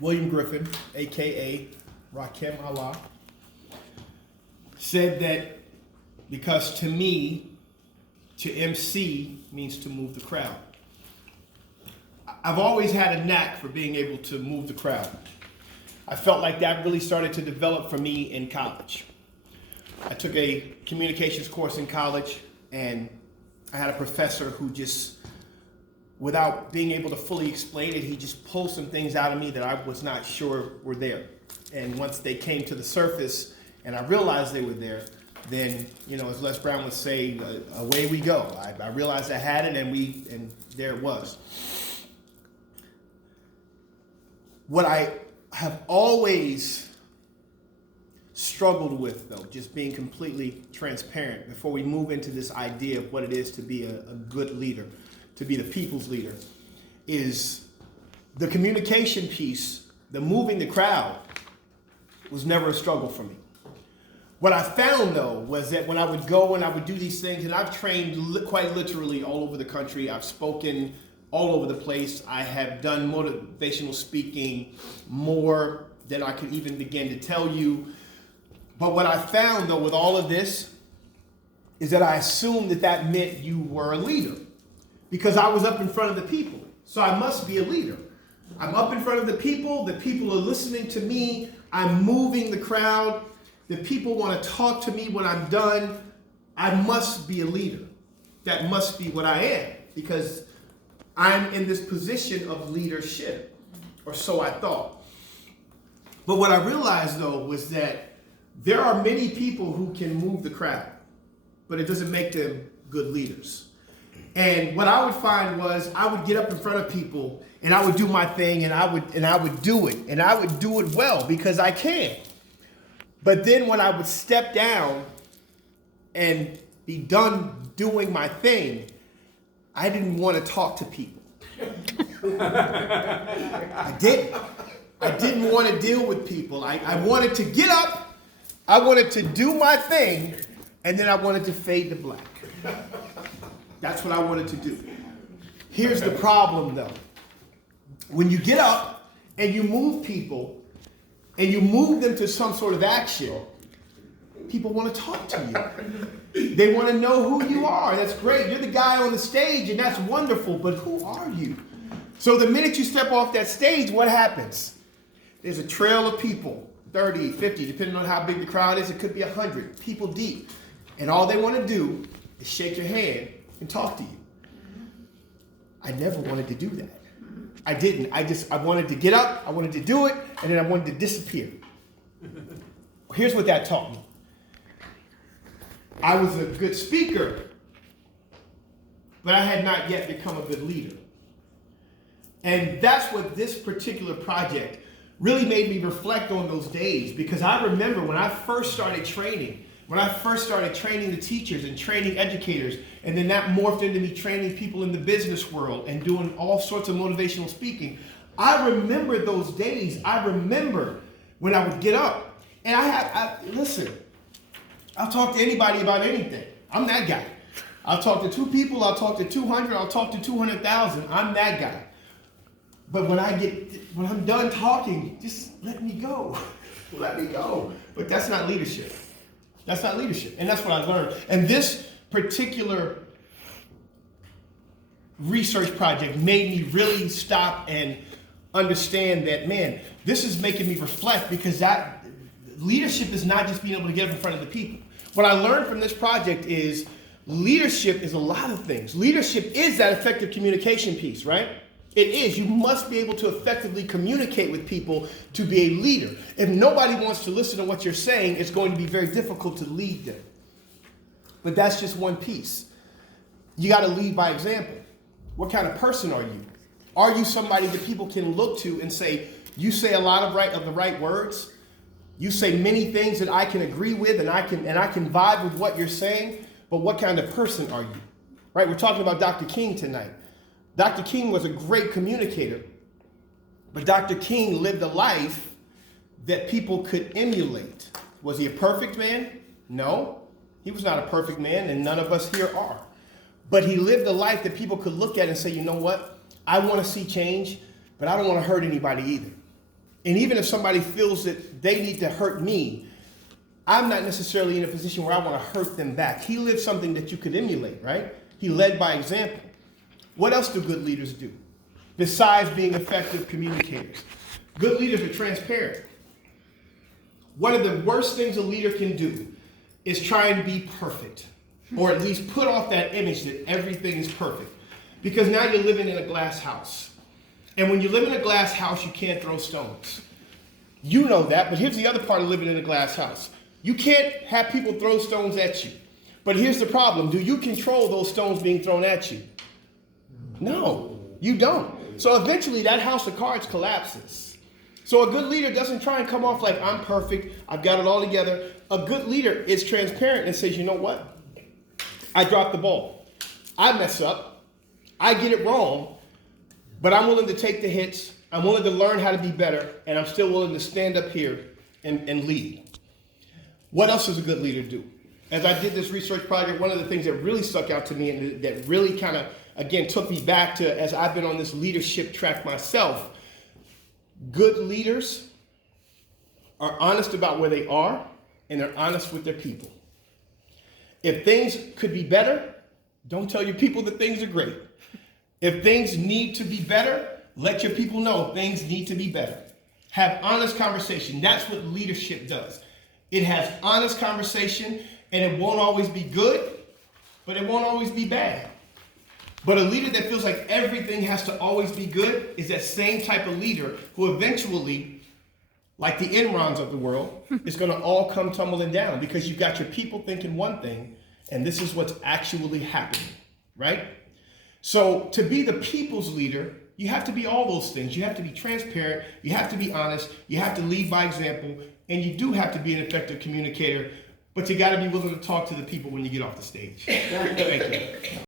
William Griffin, a.k.a. Rakim Allah, said that because to me, to MC means to move the crowd. I've always had a knack for being able to move the crowd. I felt like that really started to develop for me in college. I took a communications course in college, and I had a professor who just, without being able to fully explain it, he just pulled some things out of me that I was not sure were there. And once they came to the surface and I realized they were there, then, as Les Brown would say, away we go. I realized I had it, and there it was. What I have always struggled with, though, just being completely transparent before we move into this idea of what it is to be a good leader, to be the people's leader, is the communication piece, the moving the crowd, was never a struggle for me. What I found, though, was that when I would go and I would do these things, and I've trained quite literally all over the country, I've spoken all over the place, I have done motivational speaking more than I could even begin to tell you. But what I found, though, with all of this, is that I assumed that meant you were a leader, because I was up in front of the people. So I must be a leader. I'm up in front of the people are listening to me, I'm moving the crowd, the people want to talk to me when I'm done. I must be a leader. That must be what I am, because I'm in this position of leadership, or so I thought. But what I realized, though, was that there are many people who can move the crowd, but it doesn't make them good leaders. And what I would find was I would get up in front of people and I would do my thing, and I would do it, and I would do it well because I can. But then when I would step down and be done doing my thing, I didn't want to talk to people. I didn't want to deal with people. I wanted to get up, I wanted to do my thing, and then I wanted to fade to black. That's what I wanted to do. Here's the problem, though. When you get up and you move people, and you move them to some sort of action, people want to talk to you. They want to know who you are. That's great. You're the guy on the stage, and that's wonderful, but who are you? So the minute you step off that stage, what happens? There's a trail of people, 30, 50, depending on how big the crowd is. It could be 100 people deep. And all they want to do is shake your hand and talk to you. I never wanted to do that. I didn't. I wanted to get up, I wanted to do it, and then I wanted to disappear. Here's what that taught me. I was a good speaker, but I had not yet become a good leader. And that's what this particular project really made me reflect on those days, because I remember when I first started training the teachers and training educators, and then that morphed into me training people in the business world and doing all sorts of motivational speaking. I remember those days. I remember when I would get up and listen, I'll talk to anybody about anything. I'm that guy. I'll talk to 2 people, I'll talk to 200, I'll talk to 200,000. I'm that guy. But when I'm done talking, just let me go. Let me go. But that's not leadership. That's not leadership. And that's what I learned. And this particular research project made me really stop and understand that, man, this is making me reflect, because that leadership is not just being able to get up in front of the people. What I learned from this project is leadership is a lot of things. Leadership is that effective communication piece, right? It is. You must be able to effectively communicate with people to be a leader. If nobody wants to listen to what you're saying, it's going to be very difficult to lead them. But that's just one piece. You got to lead by example. What kind of person are you? Are you somebody that people can look to and say, you say a lot of the right words? You say many things that I can agree with, and I can vibe with what you're saying, but what kind of person are you? Right? We're talking about Dr. King tonight. Dr. King was a great communicator, but Dr. King lived a life that people could emulate. Was he a perfect man? No, he was not a perfect man, and none of us here are. But he lived a life that people could look at and say, you know what? I want to see change, but I don't want to hurt anybody either. And even if somebody feels that they need to hurt me, I'm not necessarily in a position where I want to hurt them back. He lived something that you could emulate, right? He led by example. What else do good leaders do besides being effective communicators? Good leaders are transparent. One of the worst things a leader can do is try and be perfect, or at least put off that image that everything is perfect. Because now you're living in a glass house. And when you live in a glass house, you can't throw stones. You know that, but here's the other part of living in a glass house. You can't have people throw stones at you. But here's the problem. Do you control those stones being thrown at you? No, you don't. So eventually that house of cards collapses. So a good leader doesn't try and come off like, I'm perfect, I've got it all together. A good leader is transparent and says, you know what? I dropped the ball. I mess up. I get it wrong. But I'm willing to take the hits. I'm willing to learn how to be better. And I'm still willing to stand up here and lead. What else does a good leader do? As I did this research project, one of the things that really stuck out to me and that really kind of, again, took me back to as I've been on this leadership track myself, good leaders are honest about where they are and they're honest with their people. If things could be better, don't tell your people that things are great. If things need to be better, let your people know things need to be better. Have honest conversation. That's what leadership does. It has honest conversation, and it won't always be good, but it won't always be bad. But a leader that feels like everything has to always be good is that same type of leader who eventually, like the Enrons of the world, is going to all come tumbling down because you've got your people thinking one thing, and this is what's actually happening, right? So to be the people's leader, you have to be all those things. You have to be transparent. You have to be honest. You have to lead by example. And you do have to be an effective communicator. But you got to be willing to talk to the people when you get off the stage. Thank you.